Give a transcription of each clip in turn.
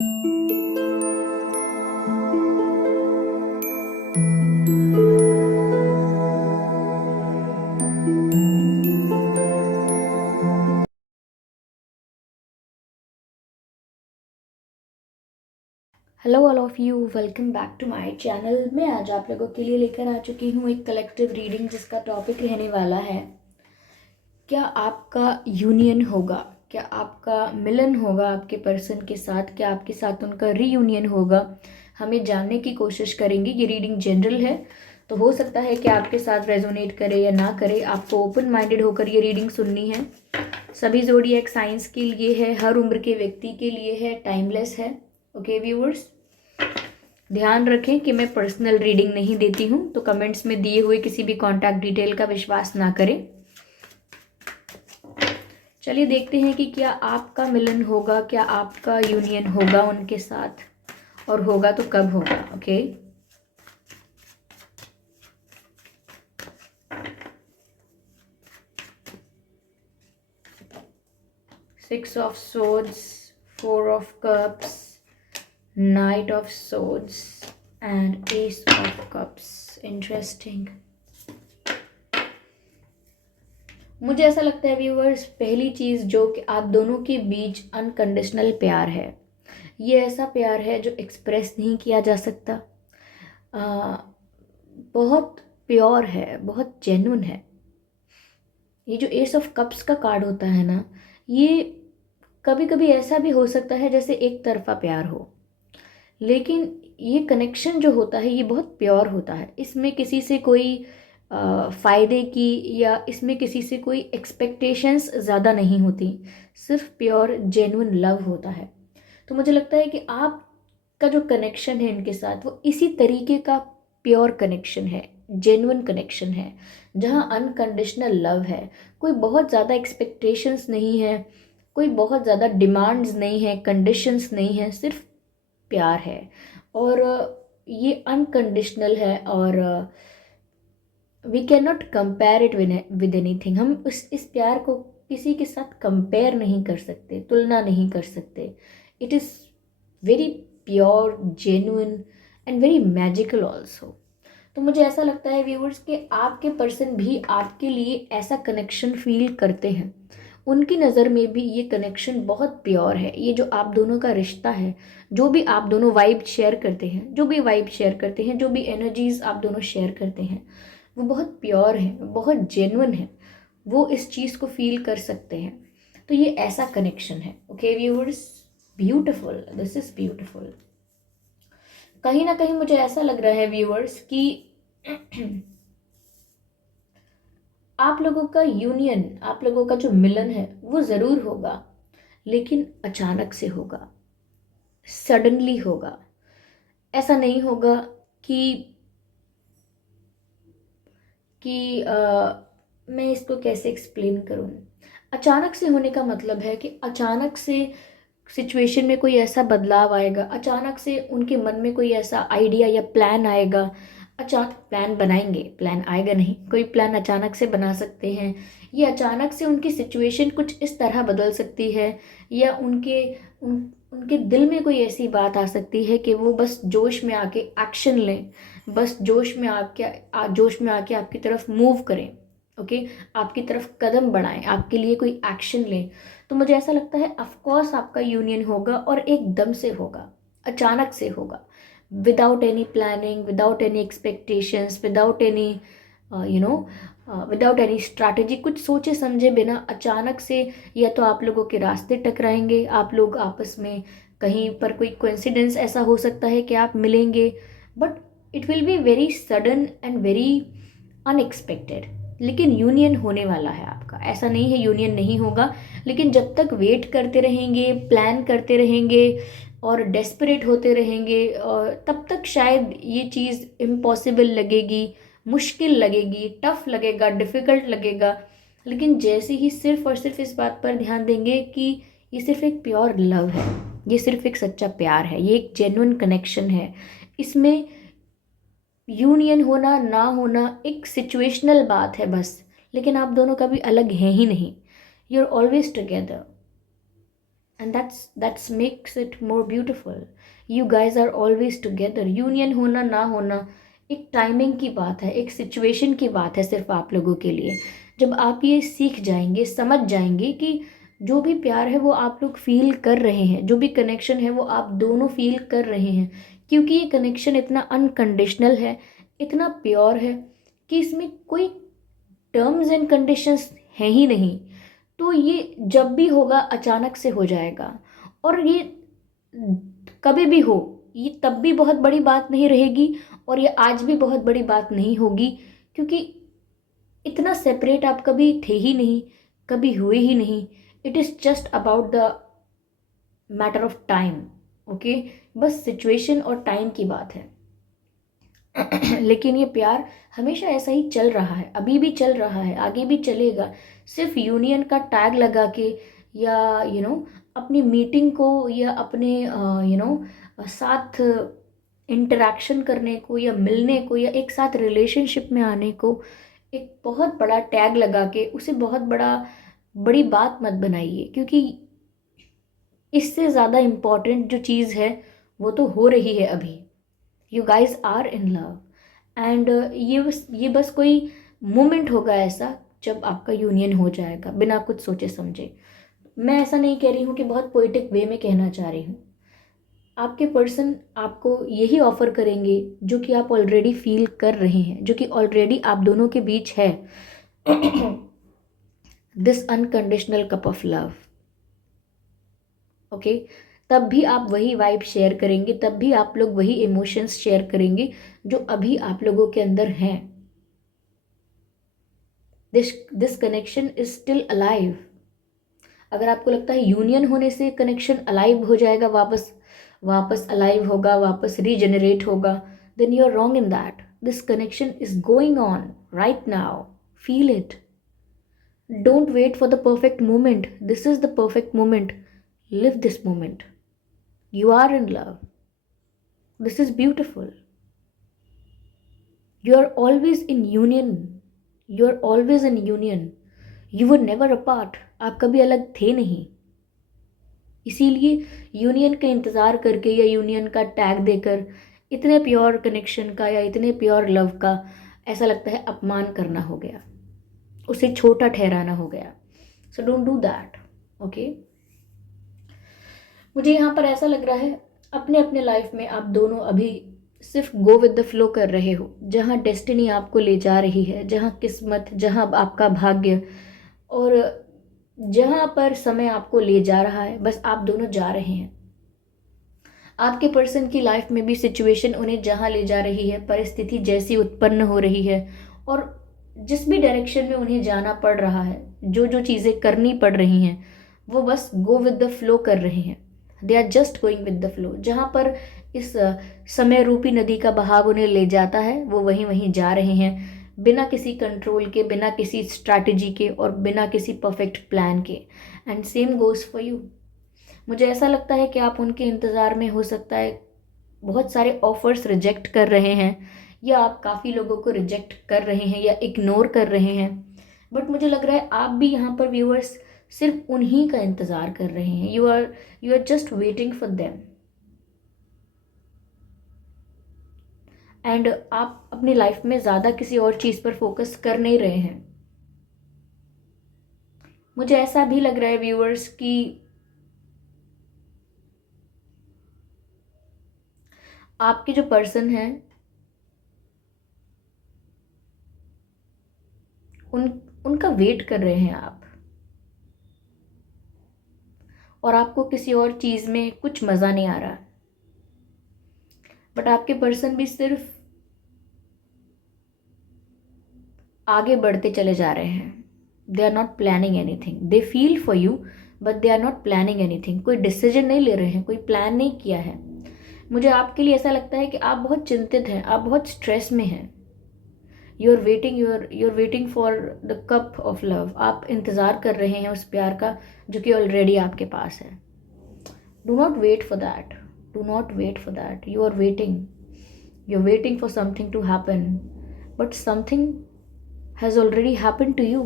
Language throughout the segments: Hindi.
Hello all of you, welcome back to my channel. मैं आज आप लोगों के लिए लेकर आ चुकी हूँ एक कलेक्टिव रीडिंग जिसका टॉपिक रहने वाला है, क्या आपका यूनियन होगा, क्या आपका मिलन होगा आपके पर्सन के साथ, क्या आपके साथ उनका रीयूनियन होगा। हमें जानने की कोशिश करेंगे। ये रीडिंग जनरल है, तो हो सकता है कि आपके साथ रेजोनेट करे या ना करे। आपको ओपन माइंडेड होकर ये रीडिंग सुननी है। सभी ज़ोडिएक साइंस के लिए है, हर उम्र के व्यक्ति के लिए है, टाइमलेस है। ओके व्यूअर्स, ध्यान रखें कि मैं पर्सनल रीडिंग नहीं देती हूँ, तो कमेंट्स में दिए हुए किसी भी कॉन्टैक्ट डिटेल का विश्वास ना करें। चलिए देखते हैं कि क्या आपका मिलन होगा, क्या आपका यूनियन होगा उनके साथ, और होगा तो कब होगा। Okay, six of swords, four of cups, night of swords and S of cups. Interesting. मुझे ऐसा लगता है व्यूअर्स, पहली चीज़ जो कि आप दोनों के बीच अनकंडीशनल प्यार है। ये ऐसा प्यार है जो एक्सप्रेस नहीं किया जा सकता। आ, बहुत प्योर है, बहुत जेन्युइन है। ये जो एस ऑफ कप्स का कार्ड होता है ना, ये कभी कभी ऐसा भी हो सकता है जैसे एक तरफा प्यार हो, लेकिन ये कनेक्शन जो होता है ये बहुत प्योर होता है। इसमें किसी से कोई फ़ायदे की या इसमें किसी से कोई एक्सपेक्टेशंस ज़्यादा नहीं होती, सिर्फ प्योर जेन्युइन लव होता है। तो मुझे लगता है कि आपका जो कनेक्शन है इनके साथ वो इसी तरीके का प्योर कनेक्शन है, जेन्युइन कनेक्शन है, जहाँ अनकंडीशनल लव है। कोई बहुत ज़्यादा एक्सपेक्टेशंस नहीं है, कोई बहुत ज़्यादा डिमांड्स नहीं है, कंडीशंस नहीं है, सिर्फ प्यार है। और ये अनकंडीशनल है, और we can not compare it with anything. हम इस प्यार को किसी के साथ कंपेयर नहीं कर सकते, तुलना नहीं कर सकते। It is very pure, genuine and very magical also. तो मुझे ऐसा लगता है व्यूअर्स कि आपके पर्सन भी आपके लिए ऐसा कनेक्शन फील करते हैं। उनकी नज़र में भी ये कनेक्शन बहुत प्योर है। ये जो आप दोनों का रिश्ता है, जो भी आप दोनों वाइब शेयर करते हैं, जो भी वाइब शेयर करते हैं, जो भी एनर्जीज आप दोनों शेयर करते हैं, वो बहुत प्योर है, बहुत जेन्युइन है। वो इस चीज़ को फील कर सकते हैं। तो ये ऐसा कनेक्शन है। Okay viewers, beautiful, this is beautiful. कहीं ना कहीं मुझे ऐसा लग रहा है व्यूअर्स कि आप लोगों का यूनियन, आप लोगों का जो मिलन है वो ज़रूर होगा, लेकिन अचानक से होगा, सडनली होगा। ऐसा नहीं होगा कि मैं इसको कैसे एक्सप्लेन करूं। अचानक से होने का मतलब है कि अचानक से सिचुएशन में कोई ऐसा बदलाव आएगा, अचानक से उनके मन में कोई ऐसा आइडिया या प्लान आएगा। अचानक प्लान बनाएंगे, प्लान आएगा नहीं, कोई प्लान अचानक से बना सकते हैं। ये अचानक से उनकी सिचुएशन कुछ इस तरह बदल सकती है, या उनके दिल में कोई ऐसी बात आ सकती है कि वो बस जोश में आके एक्शन लें, बस जोश में आके आपकी तरफ मूव करें। ओके, आपकी तरफ कदम बढ़ाएं, आपके लिए कोई एक्शन लें। तो मुझे ऐसा लगता है ऑफ कोर्स आपका यूनियन होगा, और एकदम से होगा, अचानक से होगा, without any planning, without any expectations, without any you know without any strategy, कुछ सोचे समझे बिना अचानक से या तो आप लोगों के रास्ते टकराएंगे, आप लोग आपस में कहीं पर कोई कोइंसिडेंस ऐसा हो सकता है कि आप मिलेंगे, but it will be very sudden and very unexpected. लेकिन यूनियन होने वाला है आपका, ऐसा नहीं है यूनियन नहीं होगा। लेकिन जब तक वेट करते रहेंगे, प्लान करते रहेंगे और डेस्परेट होते रहेंगे, और तब तक शायद ये चीज़ इम्पॉसिबल लगेगी, मुश्किल लगेगी, टफ लगेगा, डिफ़िकल्ट लगेगा। लेकिन जैसे ही सिर्फ और सिर्फ इस बात पर ध्यान देंगे कि ये सिर्फ एक प्योर लव है, ये सिर्फ एक सच्चा प्यार है, ये एक जेन्युइन कनेक्शन है, इसमें यूनियन होना ना होना एक सिचुएशनल बात है बस। लेकिन आप दोनों कभी अलग हैं ही नहीं, you are always together. And that's makes it more beautiful. You guys are always together. Union होना ना होना एक टाइमिंग की बात है, एक सिचुएशन की बात है सिर्फ आप लोगों के लिए. जब आप ये सीख जाएंगे, समझ जाएंगे कि जो भी प्यार है वो आप लोग फील कर रहे हैं, जो भी कनेक्शन है वो आप दोनों फील कर रहे हैं, क्योंकि ये कनेक्शन इतना अनकंडीशनल है, इतना प्योर है कि इसमें कोई टर्म्स एंड कंडीशंस हैं ही नहीं. तो ये जब भी होगा अचानक से हो जाएगा. और ये कभी भी हो, ये तब भी बहुत बड़ी बात नहीं रहेगी और ये आज भी बहुत बड़ी बात नहीं होगी, क्योंकि इतना सेपरेट आप कभी थे ही नहीं, कभी हुए ही नहीं. It is just about the matter of time. Okay, बस सिचुएशन और टाइम की बात है. लेकिन ये प्यार हमेशा ऐसा ही चल रहा है, अभी भी चल रहा है, आगे भी चलेगा. सिर्फ यूनियन का टैग लगा के या अपनी मीटिंग को या अपने साथ इंटरेक्शन करने को या मिलने को या एक साथ रिलेशनशिप में आने को एक बहुत बड़ा टैग लगा के उसे बहुत बड़ी बात मत बनाइए, क्योंकि इससे ज़्यादा इम्पॉर्टेंट जो चीज़ है वो तो हो रही है अभी. You guys are in love and ये बस कोई मोमेंट होगा ऐसा जब आपका यूनियन हो जाएगा बिना कुछ सोचे समझे. मैं ऐसा नहीं कह रही हूँ कि बहुत पोइटिक वे में कहना चाह रही हूँ. आपके पर्सन आपको यही ऑफर करेंगे जो कि आप ऑलरेडी फील कर रहे हैं, जो कि ऑलरेडी आप दोनों के बीच है. This unconditional cup of love. Okay, तब भी आप वही वाइब शेयर करेंगे, तब भी आप लोग वही इमोशंस शेयर करेंगे जो अभी आप लोगों के अंदर हैं. This connection is still alive. अगर आपको लगता है यूनियन होने से कनेक्शन अलाइव हो जाएगा, वापस अलाइव होगा, वापस रीजनरेट होगा, then you are wrong in that. This connection is going on right now. Feel it. Don't wait for the perfect moment. This is the perfect moment. Live this moment. You are in love. This is beautiful. You are always in union. You are always in union. You were never apart. आप कभी अलग थे नहीं. इसीलिए यूनियन का इंतज़ार करके या यूनियन का टैग देकर इतने प्योर कनेक्शन का या इतने प्योर लव का ऐसा लगता है अपमान करना हो गया, उसे छोटा ठहराना हो गया. So don't do that. Okay, मुझे यहाँ पर ऐसा लग रहा है अपने अपने लाइफ में आप दोनों अभी सिर्फ गो विद द फ्लो कर रहे हो. जहाँ डेस्टिनी आपको ले जा रही है, जहाँ किस्मत, जहाँ आपका भाग्य और जहाँ पर समय आपको ले जा रहा है, बस आप दोनों जा रहे हैं. आपके पर्सन की लाइफ में भी सिचुएशन उन्हें जहाँ ले जा रही है, परिस्थिति जैसी उत्पन्न हो रही है और जिस भी डायरेक्शन में उन्हें जाना पड़ रहा है, जो जो चीज़ें करनी पड़ रही हैं, वो बस गो विद द फ्लो कर रहे हैं. They are just going with the flow. जहाँ पर इस समय रूपी नदी का बहाव उन्हें ले जाता है वो वहीं वहीं जा रहे हैं, बिना किसी कंट्रोल के, बिना किसी स्ट्रैटेजी के और बिना किसी परफेक्ट प्लान के. And same goes for you. मुझे ऐसा लगता है कि आप उनके इंतज़ार में हो सकता है बहुत सारे ऑफर्स रिजेक्ट कर रहे हैं या आप काफ़ी लोगों को रिजेक्ट कर रहे हैं या इग्नोर कर रहे हैं. बट मुझे लग रहा है आप भी यहाँ पर व्यूअर्स सिर्फ उन्हीं का इंतज़ार कर रहे हैं. You are just waiting for them. And आप अपनी लाइफ में ज़्यादा किसी और चीज़ पर फोकस कर नहीं रहे हैं. मुझे ऐसा भी लग रहा है व्यूअर्स कि आपके जो पर्सन हैं उनका वेट कर रहे हैं आप, और आपको किसी और चीज़ में कुछ मज़ा नहीं आ रहा. बट आपके पर्सन भी सिर्फ आगे बढ़ते चले जा रहे हैं. They are not planning anything. They feel for you but they are not planning anything. कोई डिसीजन नहीं ले रहे हैं, कोई प्लान नहीं किया है. मुझे आपके लिए ऐसा लगता है कि आप बहुत चिंतित हैं, आप बहुत स्ट्रेस में हैं. You are waiting for the cup of love. आप इंतज़ार कर रहे हैं उस प्यार का जो कि ऑलरेडी आपके पास है. Do not wait for that. Do not wait for that. You are waiting for something to happen, but something has already happen to you.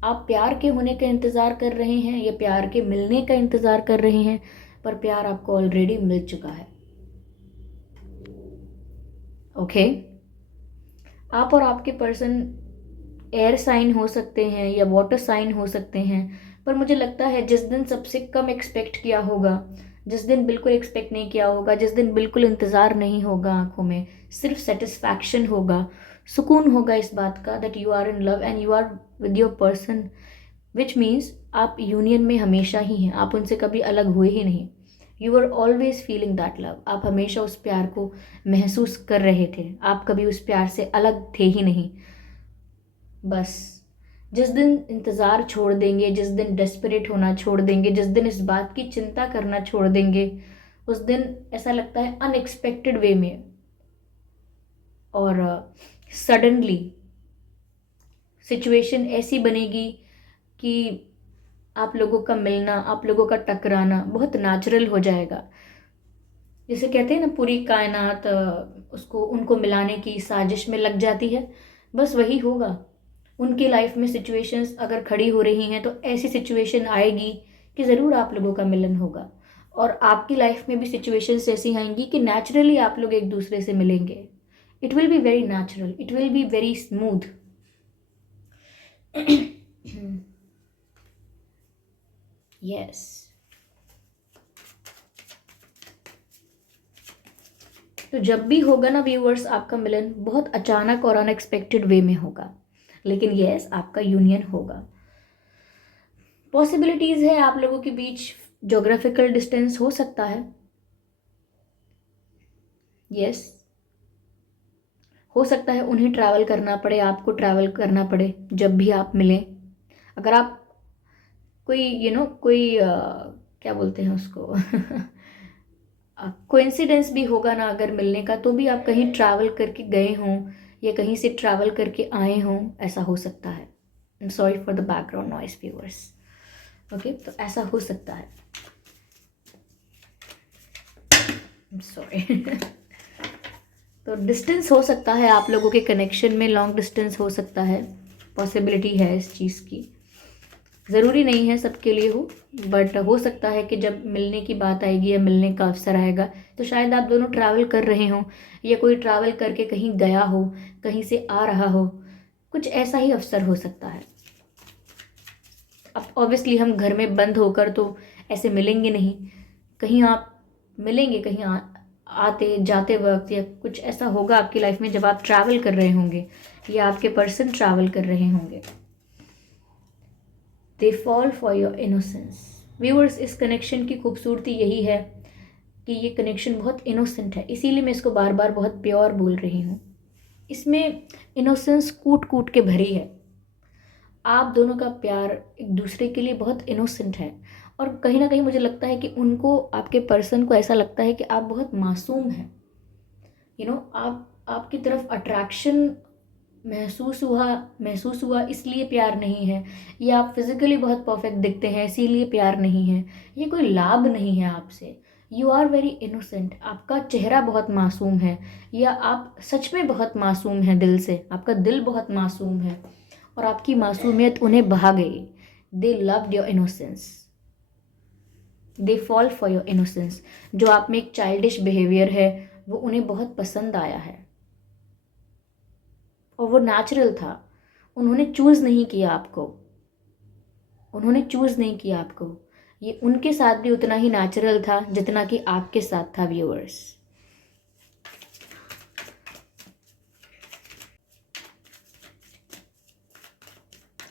आप प्यार के होने का इंतज़ार कर रहे हैं या प्यार के मिलने का इंतज़ार कर रहे हैं, पर प्यार आपको ऑलरेडी मिल चुका है। ओके, आप और आपके पर्सन एयर साइन हो सकते हैं या वाटर साइन हो सकते हैं, पर मुझे लगता है जिस दिन सबसे कम एक्सपेक्ट किया होगा, जिस दिन बिल्कुल एक्सपेक्ट नहीं किया होगा, जिस दिन बिल्कुल इंतज़ार नहीं होगा, आंखों में सिर्फ सेटिस्फैक्शन होगा, सुकून होगा इस बात का that you are in love and you are with your person, which means आप यूनियन में हमेशा ही हैं, आप उनसे कभी अलग हुए ही नहीं। You are always feeling that love, आप हमेशा उस प्यार को महसूस कर रहे थे, आप कभी उस प्यार से अलग थे ही नहीं। बस जिस दिन इंतज़ार छोड़ देंगे, जिस दिन डेस्परेट होना छोड़ देंगे, जिस दिन इस बात की चिंता करना छोड़ देंगे, उस दिन ऐसा लगता है अनएक्सपेक्टेड वे में और सडनली सिचुएशन ऐसी बनेगी कि आप लोगों का मिलना, आप लोगों का टकराना बहुत नेचुरल हो जाएगा। जैसे कहते हैं ना, पूरी कायनात उसको उनको मिलाने की साजिश में लग जाती है, बस वही होगा। उनकी लाइफ में सिचुएशंस अगर खड़ी हो रही हैं तो ऐसी सिचुएशन आएगी कि ज़रूर आप लोगों का मिलन होगा, और आपकी लाइफ में भी सिचुएशंस ऐसी आएंगी कि नेचुरली आप लोग एक दूसरे से मिलेंगे। It will be very natural, it will be very smooth. Yes, तो जब भी होगा ना व्यूअर्स, आपका मिलन बहुत अचानक और अनएक्सपेक्टेड वे में होगा, लेकिन यस, आपका यूनियन होगा। पॉसिबिलिटीज़ है आप लोगों के बीच ज्योग्राफिकल डिस्टेंस हो सकता है, यस, हो सकता है उन्हें ट्रैवल करना पड़े, आपको ट्रैवल करना पड़े जब भी आप मिलें। अगर आप कोई कोई क्या बोलते हैं उसको कोइंसिडेंस भी होगा ना अगर मिलने का, तो भी आप कहीं ट्रैवल करके गए हों या कहीं से ट्रैवल करके आए हों, ऐसा हो सकता है। I am sorry for the background noise viewers. Okay, तो ऐसा हो सकता है, सॉरी। तो डिस्टेंस हो सकता है आप लोगों के कनेक्शन में, लॉन्ग डिस्टेंस हो सकता है, पॉसिबिलिटी है इस चीज़ की। ज़रूरी नहीं है सबके लिए हो, बट हो सकता है कि जब मिलने की बात आएगी या मिलने का अवसर आएगा तो शायद आप दोनों ट्रैवल कर रहे हों या कोई ट्रैवल करके कहीं गया हो, कहीं से आ रहा हो, कुछ ऐसा ही अवसर हो सकता है। अब ऑब्वियसली हम घर में बंद होकर तो ऐसे मिलेंगे नहीं, कहीं आप मिलेंगे, कहीं आते जाते वक्त, या कुछ ऐसा होगा आपकी लाइफ में जब आप ट्रैवल कर रहे होंगे या आपके पर्सन ट्रैवल कर रहे होंगे। They fall for your innocence. Viewers, इस कनेक्शन की खूबसूरती यही है कि ये कनेक्शन बहुत इनोसेंट है, इसीलिए मैं इसको बार बार बहुत प्योर बोल रही हूँ। इसमें इनोसेंस कूट कूट के भरी है। आप दोनों का प्यार एक दूसरे के लिए बहुत इनोसेंट है, और कहीं ना कहीं मुझे लगता है कि उनको, आपके पर्सन को ऐसा लगता है कि आप बहुत मासूम हैं। आपकी तरफ अट्रैक्शन महसूस हुआ इसलिए प्यार नहीं है, या आप फिजिकली बहुत परफेक्ट दिखते हैं इसीलिए प्यार नहीं है, ये कोई लाभ नहीं है आपसे। यू आर वेरी इनोसेंट, आपका चेहरा बहुत मासूम है, या आप सच में बहुत मासूम हैं दिल से, आपका दिल बहुत मासूम है और आपकी मासूमियत उन्हें भा गई। They loved your innocence, they fall for your innocence. जो आप में एक चाइल्डिश बिहेवियर है वो उन्हें बहुत पसंद आया है, और वो नेचुरल था। उन्होंने चूज़ नहीं किया आपको, उन्होंने चूज़ नहीं किया आपको। ये उनके साथ भी उतना ही नेचुरल था जितना कि आपके साथ था viewers.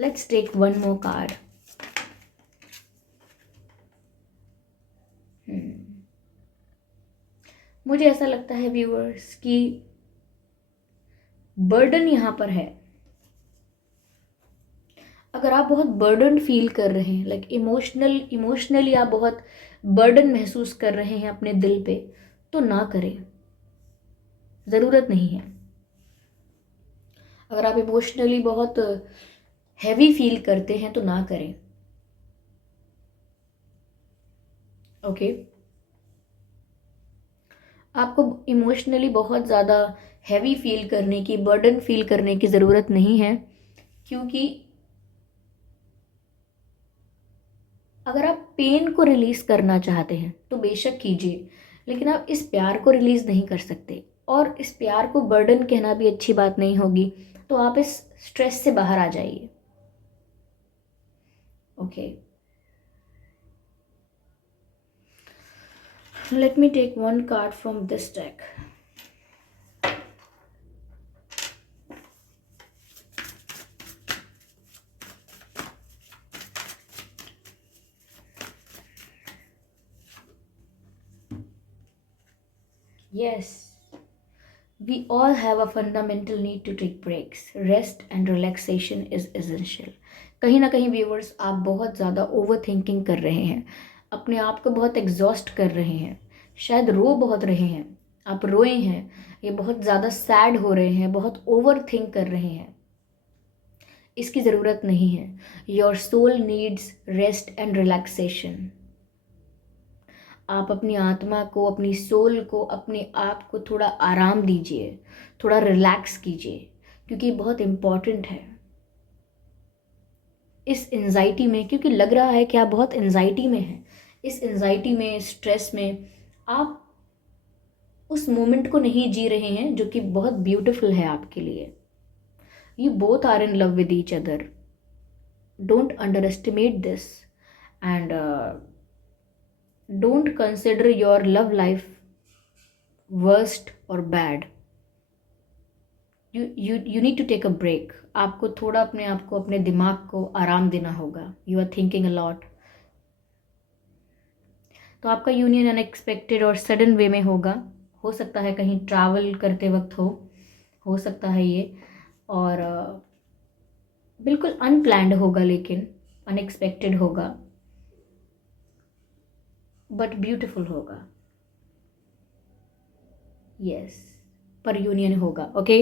Let's take one more card. मुझे ऐसा लगता है व्यूअर्स कि बर्डन यहाँ पर है। अगर आप बहुत बर्डन फील कर रहे हैं, लाइक इमोशनली आप बहुत बर्डन महसूस कर रहे हैं अपने दिल पे, तो ना करें, ज़रूरत नहीं है। अगर आप इमोशनली बहुत हैवी फील करते हैं तो ना करें, ओके। आपको इमोशनली बहुत ज़्यादा हैवी फील करने की, बर्डन फील करने की ज़रूरत नहीं है, क्योंकि अगर आप पेन को रिलीज़ करना चाहते हैं तो बेशक कीजिए, लेकिन आप इस प्यार को रिलीज़ नहीं कर सकते, और इस प्यार को बर्डन कहना भी अच्छी बात नहीं होगी। तो आप इस स्ट्रेस से बाहर आ जाइए। Okay, let me take one card from this deck. Yes, we all have a fundamental need to take breaks. Rest and relaxation is essential. कहीं ना कहीं व्यूवर्स, आप बहुत ज़्यादा ओवर थिंकिंग कर रहे हैं, अपने आप को बहुत एग्जॉस्ट कर रहे हैं, शायद रो बहुत रहे हैं, आप रोए हैं, ये बहुत ज़्यादा सैड हो रहे हैं, बहुत ओवर थिंक कर रहे हैं। इसकी ज़रूरत नहीं है। Your soul needs rest and relaxation. आप अपनी आत्मा को, अपनी सोल को, अपने आप को थोड़ा आराम दीजिए, थोड़ा रिलैक्स कीजिए, क्योंकि ये बहुत इम्पॉर्टेंट है इस एंजाइटी में। क्योंकि लग रहा है कि आप बहुत एंजाइटी में हैं। इस एंजाइटी में, स्ट्रेस में आप उस मोमेंट को नहीं जी रहे हैं जो कि बहुत ब्यूटीफुल है आपके लिए। You both are in love with each other, don't underestimate this, and don't consider your love life worst or bad. You need to take a break. आपको थोड़ा अपने आप को, अपने दिमाग को आराम देना होगा। You are thinking a lot. तो आपका यूनियन अनएक्सपेक्टेड और सडन वे में होगा। हो सकता है कहीं ट्रैवल करते वक्त हो सकता है ये, और बिल्कुल अनप्लैंड होगा, लेकिन अनएक्सपेक्टेड होगा, बट ब्यूटिफुल होगा। यस, पर यूनियन होगा। Okay,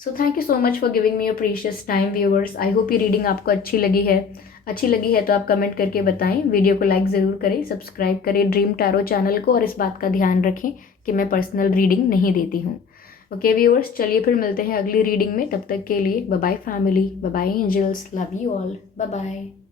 so thank you so much for giving me your precious time viewers. I hope ये रीडिंग आपको अच्छी लगी है तो आप कमेंट करके बताएं। वीडियो को लाइक ज़रूर करें, सब्सक्राइब करें ड्रीम टैरो चैनल को, और इस बात का ध्यान रखें कि मैं पर्सनल रीडिंग नहीं देती हूँ। ओके व्यूअर्स, चलिए फिर मिलते हैं अगली रीडिंग में। तब तक के लिए bye bye family, bye bye angels, love you all, bye bye.